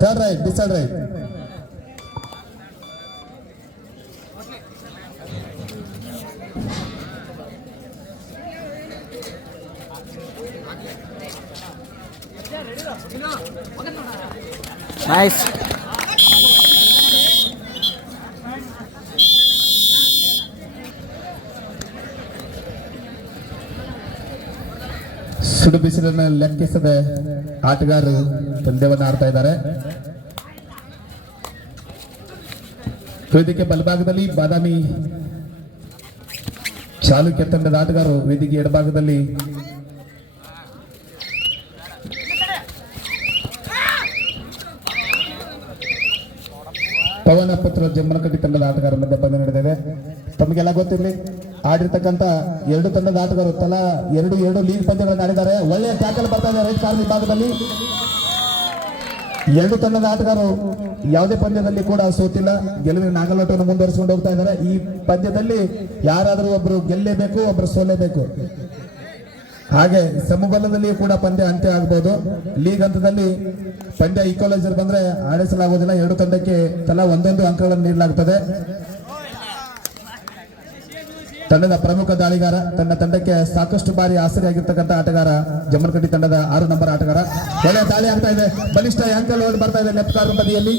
Third right, decide right. Nice. ಸುಡು ಬಿಸಿಲನ್ನು ಲೆಕ್ಕಿಸದೆ ಆಟಗಾರರು ಪಂದ್ಯವನ್ನು ಆಡ್ತಾ ಇದ್ದಾರೆ. ವೇದಿಕೆ ಬಲಭಾಗದಲ್ಲಿ ಬಾದಾಮಿ ಚಾಲುಕ್ಯ ತಂಡದ ಆಟಗಾರರು, ವೇದಿಕೆ ಎಡಭಾಗದಲ್ಲಿ ಪವನ ಪುತ್ರ ಜಮ್ಮನಕಟ್ಟಿ ತಂಡದ ಆಟಗಾರ ಮಧ್ಯ ಪಂದ್ಯ ನಡೆದಿದೆ. ತಮಗೆಲ್ಲ ಗೊತ್ತಿರಲಿ, ಆಡಿರ್ತಕ್ಕಂಥ ಎರಡು ತಂಡದ ಆಟಗಾರರು ತಲಾ ಎರಡು ಲೀಗ್ ಪಂದ್ಯಗಳನ್ನು ಆಡಿದ್ದಾರೆ. ಒಳ್ಳೆಯ ಟ್ಯಾಕಲ್ ಬರ್ತಾ ಇದೆ ರೈಟ್ ಕಾರ್ನರ್ ವಿಭಾಗದಲ್ಲಿ. ಎರಡು ತಂಡದ ಆಟಗಾರರು ಯಾವುದೇ ಪಂದ್ಯದಲ್ಲಿ ಕೂಡ ಸೋತಿಲ್ಲ, ಗೆಲುವಿನ ನಾಗಲೋಟವನ್ನು ಮುಂದುವರಿಸಿಕೊಂಡು ಹೋಗ್ತಾ ಇದ್ದಾರೆ. ಈ ಪಂದ್ಯದಲ್ಲಿ ಯಾರಾದರೂ ಒಬ್ಬರು ಗೆಲ್ಲೇಬೇಕು, ಒಬ್ಬರು ಸೋಲೇಬೇಕು. ಹಾಗೆ ಸಮಬಲದಲ್ಲಿಯೂ ಕೂಡ ಪಂದ್ಯ ಅಂತ್ಯ ಆಗಬಹುದು. ಲೀಗ್ ಹಂತದಲ್ಲಿ ಪಂದ್ಯ ಈಕ್ವಲೈಸರ್ ಬಂದ್ರೆ ಆಡಿಸಲಾಗುವುದಿಲ್ಲ. ಎರಡು ತಂಡಕ್ಕೆ ತಲಾ ಒಂದೊಂದು ಅಂಕಗಳನ್ನು ನೀಡಲಾಗುತ್ತದೆ. ತಂಡದ ಪ್ರಮುಖ ದಾಳಿಗಾರ, ತನ್ನ ತಂಡಕ್ಕೆ ಸಾಕಷ್ಟು ಬಾರಿ ಆಸರೆಯಾಗಿರ್ತಕ್ಕಂಥ ಆಟಗಾರ, ಜಮ್ಮನಕಟ್ಟಿ ತಂಡದ 6 ನಂಬರ್ ಆಟಗಾರ. ಒಳ್ಳೆಯ ದಾಳಿ ಆಗ್ತಾ ಇದೆ. ಬಲಿಷ್ಠ ಆಂಕಲ್ ಓಡ್ ಬರ್ತಾ ಇದೆ ಲೆಫ್ಟ್ ಕಾರ್ನರ್ ಬದಿಯಲ್ಲಿ.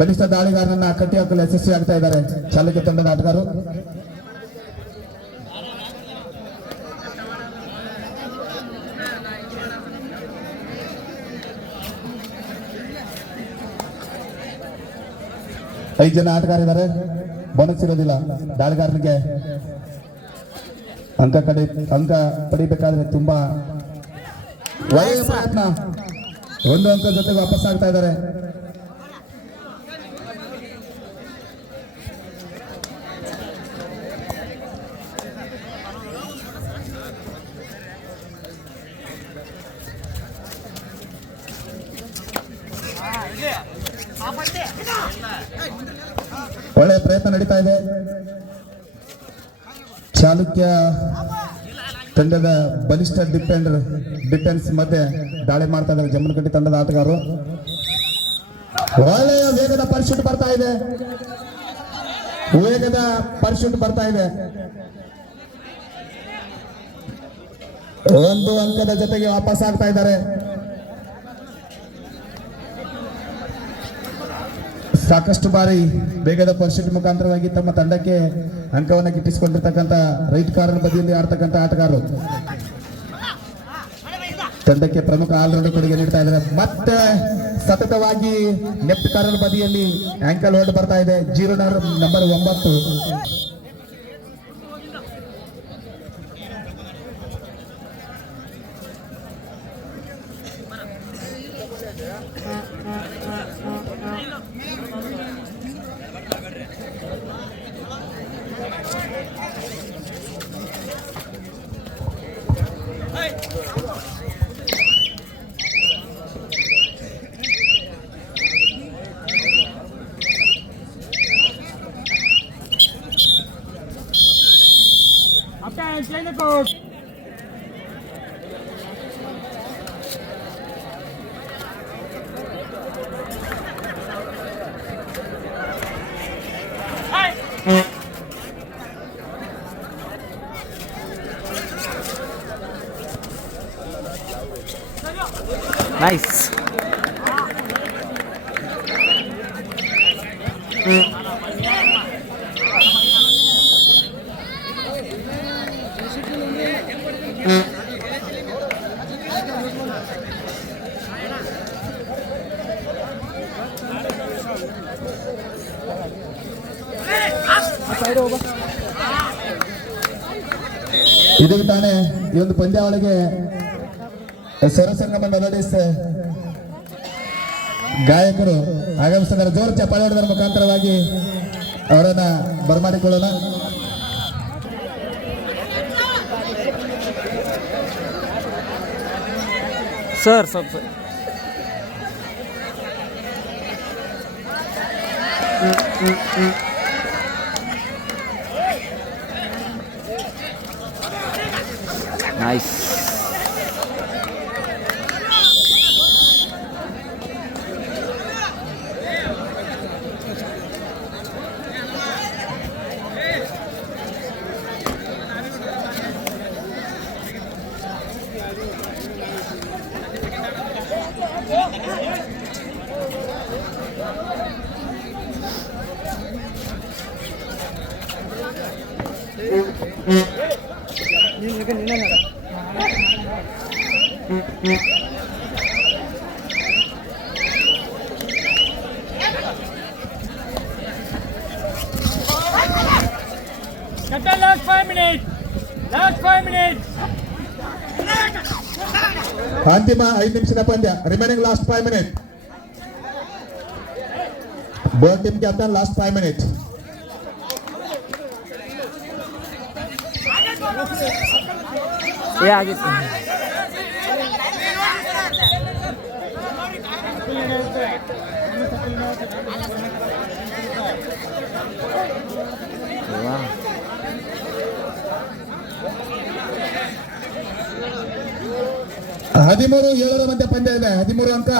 ಬಲಿಷ್ಠ ದಾಳಿಗಾರನನ್ನ ಕಟ್ಟಿ ಹಾಕಲು ಯಶಸ್ವಿ ಆಗ್ತಾ ಇದ್ದಾರೆ ಚಾಲುಕ್ಯ ತಂಡದ ಆಟಗಾರರು. ಐದು ಜನ ಆಟಗಾರಿದ್ದಾರೆ. ಬೋನಸ್ ಇರೋದಿಲ್ಲ. ದಾಳಿಗಾರನಿಗೆ ಅಂಕ ಪಡಿಬೇಕಾದ್ರೆ ತುಂಬಾ ಒಳ್ಳೆಯ ಪ್ರಯತ್ನ. ಒಂದು ಅಂಕ ಜೊತೆಗೆ ವಾಪಸ್ ಆಗ್ತಾ ಇದ್ದಾರೆ. ಒಳ್ಳೆಯ ಪ್ರಯತ್ನ ನಡೀತಾ ಇದೆ. ಚಾಲುಕ್ಯ ತಂಡದ ಬಲಿಷ್ಠ ಡಿಫೆನ್ಸ್ ಮಧ್ಯೆ ದಾಳಿ ಮಾಡ್ತಾ ಇದ್ದಾರೆ ಜಮ್ಮನಕಟ್ಟಿ ತಂಡದ ಆಟಗಾರರು. ಒಳ್ಳೆಯ ವೇಗದ ಪರಿಶೂಟ್ ಬರ್ತಾ ಇದೆ. ಒಂದು ಅಂಕದ ಜೊತೆಗೆ ವಾಪಸ್ ಆಗ್ತಾ ಇದ್ದಾರೆ. ಸಾಕಷ್ಟು ಬಾರಿ ವೇಗದ ಪರಿಶೀಲನೆ ಮುಖಾಂತರವಾಗಿ ತಮ್ಮ ತಂಡಕ್ಕೆ ಅಂಕವನ್ನು ಗಿಟ್ಟಿಸಿಕೊಂಡಿರ್ತಕ್ಕಂಥ ರೈಟ್ ಕಾರ್ನರ್ ಬದಿಯಲ್ಲಿ ಆಡ್ತಕ್ಕಂಥ ಆಟಗಾರರು ತಂಡಕ್ಕೆ ಪ್ರಮುಖ ಆಲ್ರೌಂಡರ್ ಕೊಡುಗೆ ನೀಡ್ತಾ ಇದ್ದಾರೆ. ಮತ್ತೆ ಸತತವಾಗಿ ಲೆಫ್ಟ್ ಕಾರ್ನರ್ ಬದಿಯಲ್ಲಿ ಆಂಕಲ್ ಹೋಲ್ಡ್ ಬರ್ತಾ ಇದೆ. ನಂಬರ್ 9. Nice. ಇದೀಗ ತಾನೇ ಈ ಒಂದು ಪಂದ್ಯಾವಳಿಗೆ ಸ್ವರಸಂಗಮ ಮೆಲೋಡಿಸ್ ಗಾಯಕರು ಆಗಮಿಸಿದ್ದಾರೆ. ಜೋರು ಚಪ್ಪಾಳೆ ಹೊಡೆದರ ಮುಖಾಂತರವಾಗಿ ಅವರನ್ನ ಬರಮಾಡಿಕೊಳ್ಳೋಣ. ಸರ್ ಸ್ವಲ್ಪ ನೈಸ್. Last 5 minutes. ಅಂತಿಮ 5 ನಿಮಿಷದ ಪಂದ್ಯ. Remaining last 5 minutes. Both team captain last 5 minutes. ಆಗಿತ್ತು. ಹದಿಮೂರು 7ರ ಮಧ್ಯೆ ಪಂದ್ಯ ಇದೆ. 13 ಅಂಕ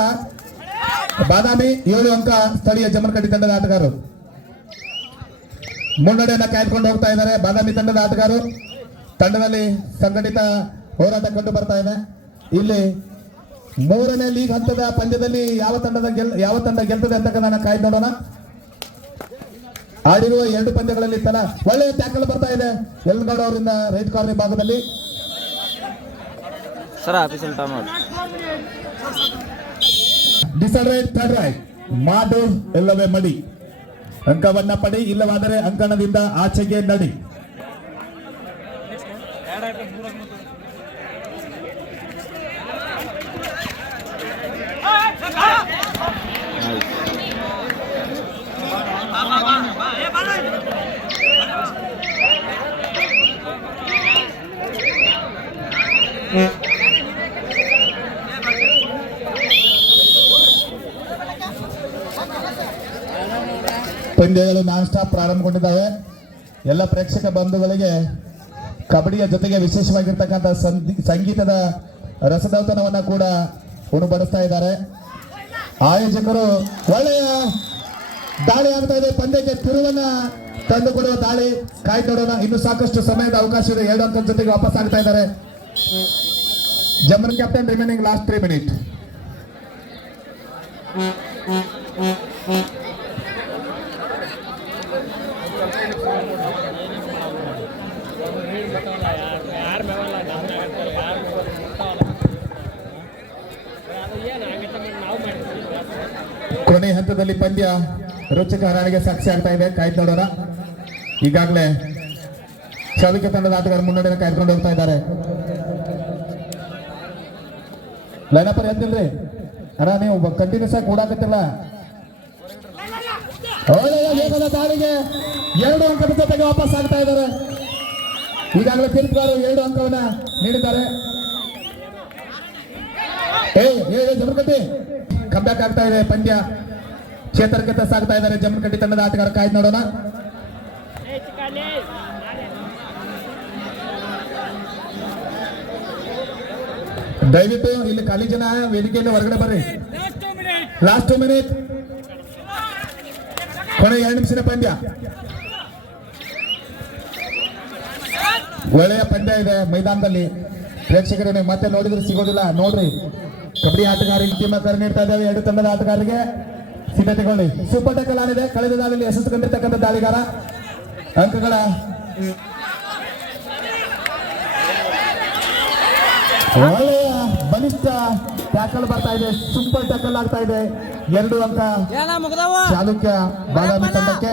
ಬಾದಾಮಿ, 7 ಅಂಕ ಸ್ಥಳೀಯ ಜಮ್ಮನಕಟ್ಟಿ ತಂಡದ ಆಟಗಾರರು ಮುನ್ನಡೆಯನ್ನ ಕಾಯ್ದುಕೊಂಡು ಹೋಗ್ತಾ ಇದ್ದಾರೆ. ಬಾದಾಮಿ ತಂಡದ ಆಟಗಾರರು ತಂಡದಲ್ಲಿ ಸಂಘಟಿತ ಹೋರಾಟ ಕಂಡು ಬರ್ತಾ ಇದೆ. ಇಲ್ಲಿ 3ನೇ ಲೀಗ್ ಹಂತದ ಪಂದ್ಯದಲ್ಲಿ ಯಾವ ತಂಡ ಗೆಲ್ತದೆ ಅಂತಕ್ಕಂಥ ಕಾಯ್ದು ನೋಡೋಣ. ಆಡಿರುವ 2 ಪಂದ್ಯಗಳಲ್ಲಿ ತಲಾ ಒಳ್ಳೆಯ ಟ್ಯಾಕಲ್ ಬರ್ತಾ ಇದೆ ಯಲ್ಗೌಡ ಅವರಿಂದ ರೈಟ್ ಕಾರ್ನರ್ ಭಾಗದಲ್ಲಿ. Sir official time out. Decide right, third right, ಮಾಡು ಇಲ್ಲವೇ ಮಡಿ, ಅಂಕವನ್ನ ಪಡಿ, ಇಲ್ಲವಾದರೆ ಅಂಕಣದಿಂದ ಆಚೆಗೆ ನಡಿ. ಪಂದ್ಯಗಳು ನಾನ್ ಸ್ಟಾಪ್ ಪ್ರಾರಂಭಗೊಂಡಿದ್ದಾವೆ. ಎಲ್ಲ ಪ್ರೇಕ್ಷಕ ಬಂಧುಗಳಿಗೆ ಕಬಡ್ಡಿಯ ಜೊತೆಗೆ ವಿಶೇಷವಾಗಿರ್ತಕ್ಕಂಥ ಸಂಗೀತದ ರಸದೌತಣವನ್ನ ಕೂಡ ಉಣಬಡಿಸ್ತಾ ಇದ್ದಾರೆ. ಆಯೋಜಕರು ಒಳ್ಳೆಯ ದಾಳಿ ಆಗ್ತಾ ಇದೆ. ಪಂದ್ಯಕ್ಕೆ ತಿರುವನ್ನ ತಂದುಕೊಡುವ ದಾಳಿ ಕಾಯ್ದು ನೋಡೋಣ. ಇನ್ನು ಸಾಕಷ್ಟು ಸಮಯದ ಅವಕಾಶ ಇದೆ. 2 ಅಂಕದ ಜೊತೆಗೆ ವಾಪಸ್ ಆಗ್ತಾ ಇದ್ದಾರೆ. ಜಮನ್ ಕ್ಯಾಪ್ಟನ್ ರಿಮೈನಿಂಗ್ ಲಾಸ್ಟ್ 3 ಮಿನಿಟ್. ಕೊನೆ ಹಂತದಲ್ಲಿ ಪಂದ್ಯ ರೋಚಕ ಹರಾಣಿಗೆ ಸಾಕ್ಷಿ ಆಗ್ತಾ ಇದೆ. ಕಾಯ್ದು ನೋಡೋಣ. ಈಗಾಗಲೇ ಚಾಲುಕ್ಯ ತಂಡದ ಆಟಗಾರರು ಮುನ್ನಡೆಯನ್ನು ಕಾಯ್ದುಕೊಂಡು ಹೋಗ್ತಾ ಇದ್ದಾರೆ. ಲೈನಪ್ಪರ್ ಎದ್ದಿಲ್ರಿ ಅಣ್ಣ, ನೀವು ಕಂಟಿನ್ಯೂಸ್ ಆಗಿ ಕೂಡಾಕತ್ತಿಲ್ಲ. ಒಳ್ಳೆಯ ವೇಗದ ದಾಳಿಗೆ 2 ಅಂಕದ ಜೊತೆಗೆ ವಾಪಸ್ ಆಗ್ತಾ ಇದ್ದಾರೆ. ಈಗಾಗಲೇ ತೀರ್ಪುಗಾರರು 2 ಅಂಕವನ್ನ ನೀಡಿದ್ದಾರೆ. ಜಮರ್ಕಟ್ಟಿ ಕಂಬ್ಯಾಕ್ ಆಗ್ತಾ ಇದೆ. ಪಂದ್ಯ ಕ್ಷೇತ್ರಕ್ಕೆ ಸಾಗ್ತಾ ಇದ್ದಾರೆ ಜಮರ್ಕಟ್ಟಿ ತಂಡದ ಆಟಗಾರ. ಕಾಯ್ದು ನೋಡೋಣ. ದಯವಿಟ್ಟು ಇಲ್ಲಿ ಖಾಲಿ ಜನ ವೇದಿಕೆಯಲ್ಲಿ ಹೊರಗಡೆ ಬರ್ರಿ. Last 2 minute. ಕೊನೆ 2 ನಿಮಿಷದ ಪಂದ್ಯ. ಒಳ್ಳೆಯ ಪಂದ್ಯ ಇದೆ ಮೈದಾನದಲ್ಲಿ. ಪ್ರೇಕ್ಷಕರು ಮತ್ತೆ ನೋಡಿದ್ರೆ ಸಿಗೋದಿಲ್ಲ. ನೋಡ್ರಿ, ಕಬಡ್ಡಿ ಆಟಗಾರರಿಗೆ ಕಿಮ್ಮತ್ ನೀಡ್ತಾ ಇದ್ದೇವೆ. 2 ತಂಡದ ಆಟಗಾರರಿಗೆ ಸಿದ್ಧತೆಗೊಳ್ಳಿ. ಸೂಪರ್ ಟಕ್ಕಲ್ ಆಡಿದೆ. ಕಳೆದ ದಾಳಿಯಲ್ಲಿ ಯಶಸ್ಸು ಕಂಡಿರ್ತಕ್ಕಂಥ ದಾಳಿಗಾರ. ಅಂಕಗಳ ಒಳ್ಳೆಯ ಬಲಿಷ್ಠ ಟ್ಯಾಕಲ್ ಬರ್ತಾ ಇದೆ. ಸೂಪರ್ ಟಕ್ಕಲ್ ಆಗ್ತಾ ಇದೆ. 2 ಅಂಕ ಚಾಲುಕ್ಯ ಬಾದಾಮಿ ತಂಡಕ್ಕೆ.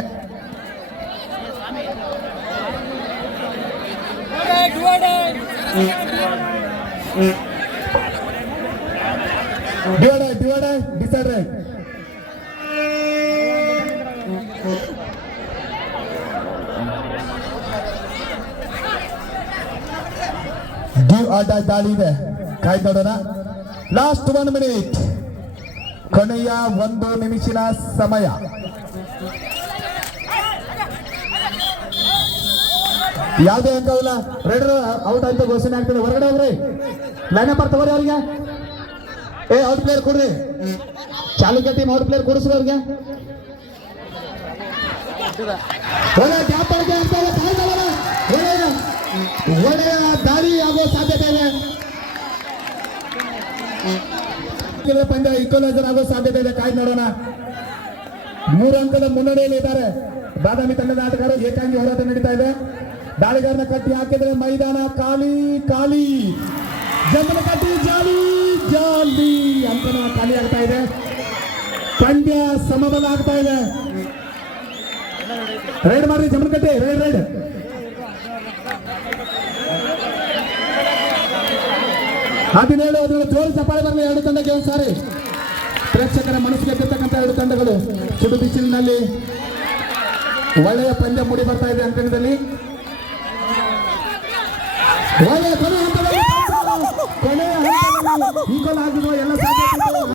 ಡಿಸೈಡ್ ದಾಳಿ ಇದೆ. ಕಾಯ್ದು ನೋಡೋಣ. Last 1 minute. ಕೊನೆಯ 1 ನಿಮಿಷದ ಸಮಯ. ಯಾವುದೇ ಅಂಕವಿಲ್ಲ. ರೈಡರ್ ಔಟ್ ಅಂತ ಘೋಷಣೆ ಆಗ್ತದೆ. ಹೊರಗಡೆ ಹೋಗ್ರಿ. ಲೈನಪ್ ತಗೋರಿ ಅವ್ರಿಗೆ. ಔಟ್ ಪ್ಲೇಯರ್ ಕೊಡ್ರಿ. ಚಾಲುಕ್ಯ ಟೀಮ್ ಔಟ್ ಪ್ಲೇಯರ್ ಕೊಡಿಸ್ರಿ ಅವ್ರಿಗೆ. ಒಳ್ಳೆಯ ದಾಳಿ ಆಗೋ ಸಾಧ್ಯತೆ ಇದೆ. ಪಂದ್ಯ ಈಕ್ವಲೈಸರ್ ಆಗೋ ಸಾಧ್ಯತೆ ಇದೆ. ಕಾಯ್ದು ನೋಡೋಣ. 3 ಅಂಕದ ಮುನ್ನಡೆಯಲ್ಲಿ ಇದ್ದಾರೆ ಬಾದಾಮಿ ತಂಡದ ಆಟಗಾರರು. ಏಕಾಂಗಿ ಹೋರಾಟ ನಡೀತಾ ಇದೆ. ದಾಳಿಗಾರನ ಕಟ್ಟಿ ಹಾಕಿದರೆ ಮೈದಾನ ಖಾಲಿ ಖಾಲಿ. ಜಮನಕಟ್ಟಿ ಜಾಲಿ ಜಾಲಿ ಅಂಕನ ಖಾಲಿ ಆಗ್ತಾ ಇದೆ. ಪಂದ್ಯ ಸಮಬಲ ಆಗ್ತಾ ಇದೆ. ರೈಡ್ ಮಾಡ್ರಿ ಜಮನಕಟ್ಟಿ. ರೈಡ್ 17 ಜೋರು ಚಪ್ಪಾಳೆ ಬರಲಿ 2 ತಂಡಕ್ಕೆ ಒಂದ್ಸಾರಿ. ಪ್ರೇಕ್ಷಕರ ಮನಸ್ಸಿಗೆ ಗೆದ್ದತಕ್ಕಂಥ 2 ತಂಡಗಳು ಸುಡು ಬಿಸಿಲಿನಲ್ಲಿ ಒಳ್ಳೆಯ ಪಂದ್ಯ ಮೂಡಿ ಬರ್ತಾ ಇದೆ ಅಂಕಣದಲ್ಲಿ. ಕೊನೆಯ ಹಂತದಲ್ಲಿ ಈಕ್ವಲ್ ಆಗಿರುವ ಎಲ್ಲ